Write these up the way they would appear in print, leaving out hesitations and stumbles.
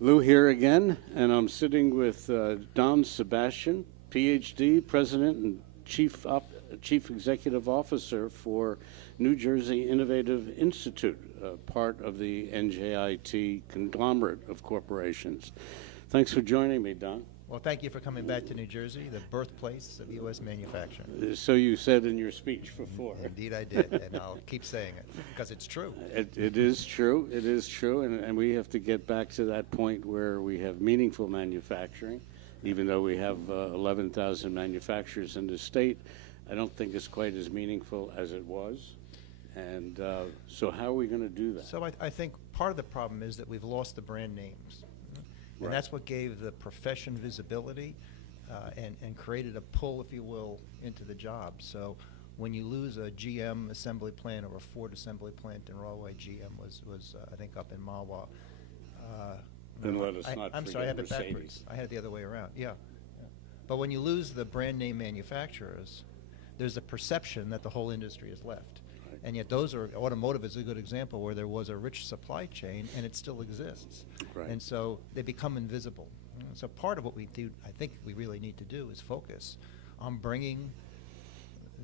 Lou here again, and I'm sitting with Don Sebastian, PhD, President and Chief Executive Officer for New Jersey Innovative Institute, part of the NJIT conglomerate of corporations. Thanks for joining me, Don. Well, thank you for coming back to New Jersey, the birthplace of U.S. manufacturing. So you said in your speech before. Indeed I did, and I'll keep saying it, because it's true. It is true, and we have to get back to that point where we have meaningful manufacturing. Even though we have 11,000 manufacturers in the state, I don't think it's quite as meaningful as it was. And so how are we going to do that? So I think part of the problem is that we've lost the brand names. And Right. that's what gave the profession visibility and created a pull, if you will, into the job. So when you lose a GM assembly plant or a Ford assembly plant in Rahway, GM was I think, up in Mahwah. And let us not I'm forget sorry, I have it Mercedes. backwards. I had it the other way around, yeah. But when you lose the brand name manufacturers, there's a perception that the whole industry is left. Right. And yet automotive is a good example where there was a rich supply chain and it still exists. Right. And so they become invisible. So part of what we do, I think we really need to do, is focus on bringing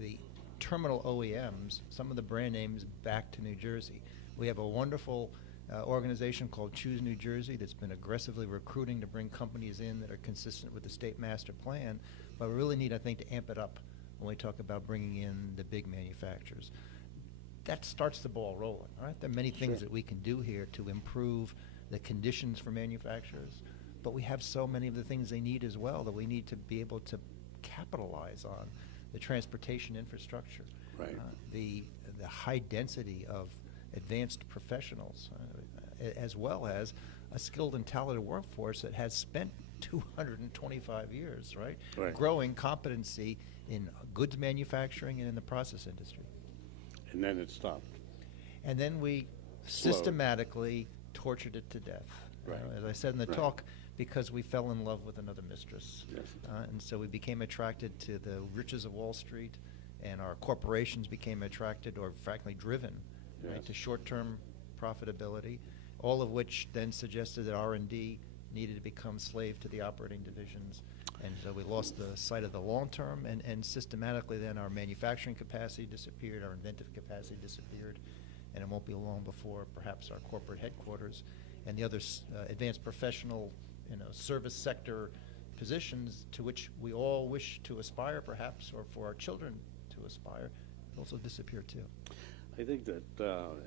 the terminal OEMs, some of the brand names, back to New Jersey. We have a wonderful organization called Choose New Jersey that's been aggressively recruiting to bring companies in that are consistent with the state master plan, but we really need, I think, to amp it up when we talk about bringing in the big manufacturers. That starts the ball rolling, all right? There are many things Sure. that we can do here to improve the conditions for manufacturers, but we have so many of the things they need as well that we need to be able to capitalize on. The transportation infrastructure, Right. The high density of advanced professionals, as well as a skilled and talented workforce that has spent 225 years, right? Right. Growing competency in goods manufacturing and in the process industry. And then it stopped. And then we Slowed. systematically tortured it to death. Right. As I said in the Right. talk, because we fell in love with another mistress. Yes. And so we became attracted to the riches of Wall Street, and our corporations became attracted, or frankly driven, right, Yes. to short-term profitability, all of which then suggested that R&D needed to become slave to the operating divisions. And so we lost the sight of the long term, and systematically then our manufacturing capacity disappeared, our inventive capacity disappeared, and it won't be long before perhaps our corporate headquarters and the other advanced professional, service sector positions to which we all wish to aspire perhaps, or for our children to aspire, also disappear too. I think that,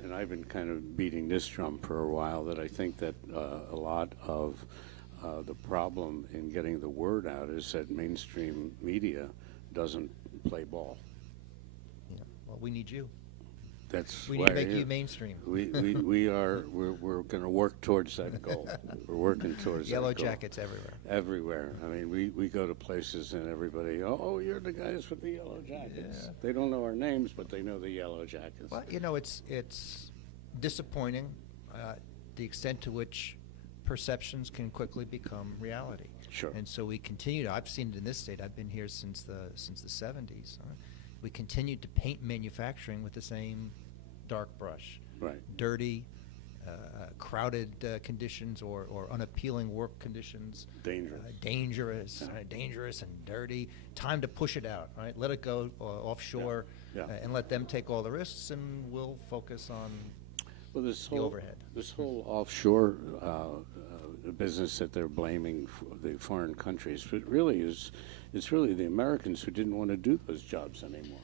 and I've been kind of beating this drum for a while, that I think that a lot of the problem in getting the word out is that mainstream media doesn't play ball. Yeah. Well, we need you. That's We why need to make you mainstream. we're going to work towards that goal. We're working towards Yellow that goal. jackets everywhere. Everywhere. I mean, we go to places and everybody, oh, you're the guys with the yellow jackets. Yeah. They don't know our names, but they know the yellow jackets. Well, it's disappointing the extent to which perceptions can quickly become reality. Sure. And so we continue to, I've seen it in this state, I've been here since the 70s. We continued to paint manufacturing with the same dark brush. Right. Dirty, crowded conditions, or unappealing work conditions. Dangerous. Dangerous, Yeah. dangerous and dirty. Time to push it out, right? Let it go offshore. Yeah. Yeah. And let them take all the risks, and we'll focus on Well, this the whole overhead. this whole offshore business that they're blaming for the foreign countries, but really it's really the Americans who didn't want to do those jobs anymore.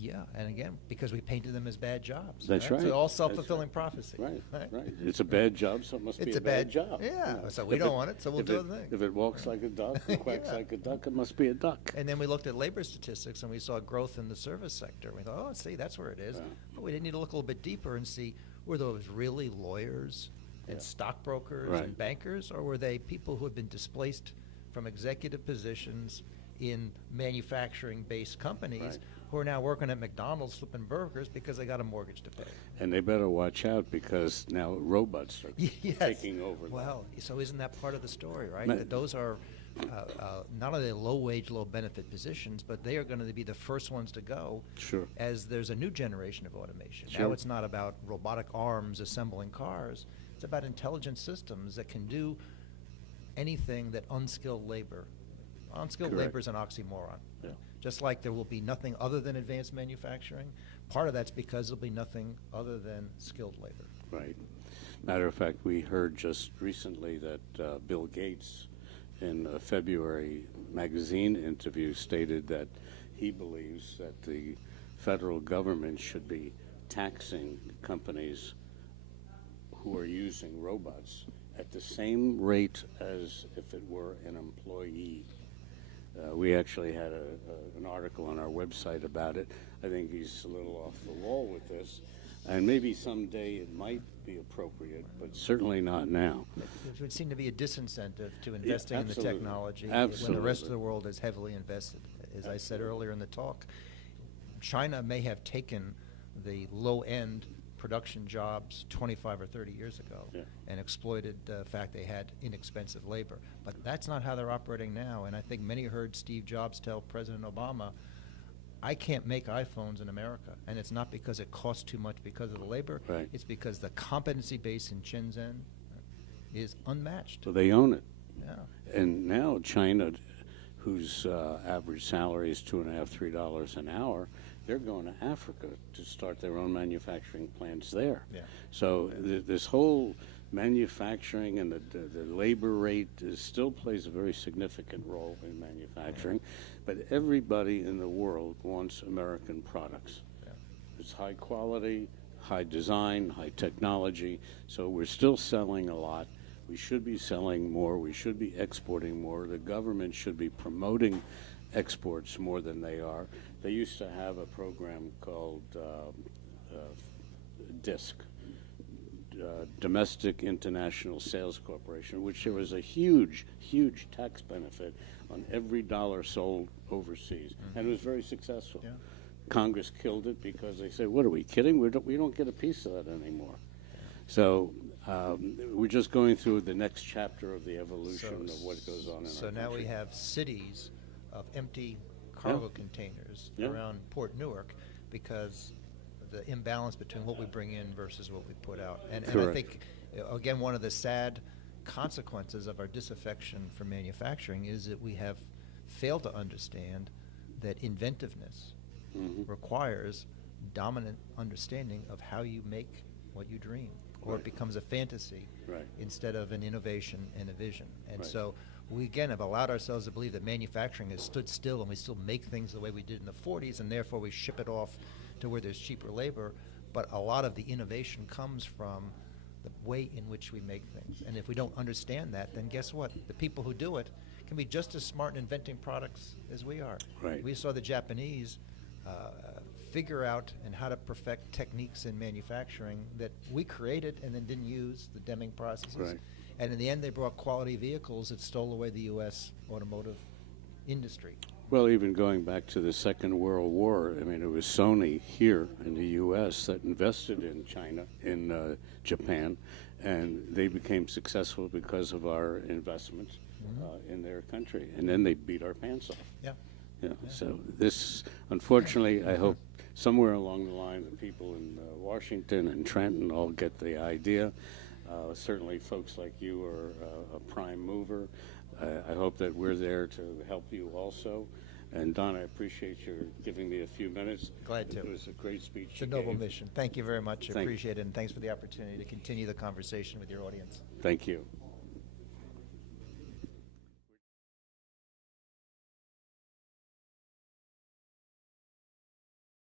Yeah, and again, because we painted them as bad jobs. That's right. So all That's self-fulfilling right. prophecy. Right. It's a bad job, so it must be It's a bad job. Yeah, You know. so we If don't want it, so we'll if do it- other things. If it walks like a duck and quacks Yeah. like a duck, it must be a duck. And then we looked at labor statistics, and we saw growth in the service sector. We thought, oh, see, that's where it is. Yeah. But we didn't need to look a little bit deeper and see, were those really lawyers and Yeah. stockbrokers Right. and bankers, or were they people who had been displaced from executive positions in manufacturing-based companies Right. who are now working at McDonald's flipping burgers because they got a mortgage to pay? And they better watch out because now robots are Yes. taking over. that. Well, so isn't that part of the story, right? Ma- That those are not only low-wage, low-benefit positions, but they are going to be the first ones to go Sure. as there's a new generation of automation. Sure. Now it's not about robotic arms assembling cars. It's about intelligent systems that can do anything that unskilled labor. Unskilled Correct. labor is an oxymoron. Yeah. Just like there will be nothing other than advanced manufacturing, part of that's because there'll be nothing other than skilled labor. Right. Matter of fact, we heard just recently that Bill Gates, in a February magazine interview, stated that he believes that the federal government should be taxing companies who are using robots at the same rate as if it were an employee. We actually had an article on our website about it. I think he's a little off the wall with this, and maybe someday it might be appropriate, but certainly not now. It would seem to be a disincentive to investing in the absolutely. technology Absolutely. when the rest of the world is heavily invested. As I said earlier in the talk, China may have taken the low-end production jobs 25 or 30 years ago and exploited the fact they had inexpensive labor. But that's not how they're operating now, and I think many heard Steve Jobs tell President Obama, I can't make iPhones in America, and it's not because it costs too much because of the labor. Right. It's because the competency base in Shenzhen is unmatched. So they own it. Yeah. And now China, whose average salary is $2.50, $3 an hour, they're going to Africa to start their own manufacturing plants there. Yeah. So this whole manufacturing and the labor rate still plays a very significant role in manufacturing, but everybody in the world wants American products. Yeah. It's high quality, high design, high technology, so we're still selling a lot. We should be selling more. We should be exporting more. The government should be promoting exports more than they are. They used to have a program called DISC, Domestic International Sales Corporation, which there was a huge, huge tax benefit on every dollar sold overseas, and it was very successful. Yeah. Congress killed it because they said, what are we kidding? We don't get a piece of that anymore. So we're just going through the next chapter of the evolution of what goes on in our So country. now we have cities of empty cargo containers around Port Newark because the imbalance between what we bring in versus what we put out. And I think, again, one of the sad consequences of our disaffection for manufacturing is that we have failed to understand that inventiveness requires dominant understanding of how you make what you dream, or it becomes a fantasy instead of an innovation and a vision. And so we, again, have allowed ourselves to believe that manufacturing has stood still and we still make things the way we did in the 40s, and therefore we ship it off to where there's cheaper labor. But a lot of the innovation comes from the way in which we make things. And if we don't understand that, then guess what? The people who do it can be just as smart in inventing products as we are. Right. We saw the Japanese figure out and how to perfect techniques in manufacturing that we created and then didn't use, the Deming processes. Right. And in the end, they brought quality vehicles that stole away the U.S. automotive industry. Well, even going back to the Second World War, I mean, it was Sony here in the U.S. that invested in China, in Japan, and they became successful because of our investment in their country. And then they beat our pants off. Yeah. Yeah. So this, unfortunately, I hope somewhere along the line, the people in Washington and Trenton all get the idea. Certainly, folks like you are a prime mover. I hope that we're there to help you also. And Don, I appreciate your giving me a few minutes. Glad to. It was a great speech. It's a noble mission. Thank you very much. I Thank you. appreciate it, and thanks for the opportunity to continue the conversation with your audience. Thank you.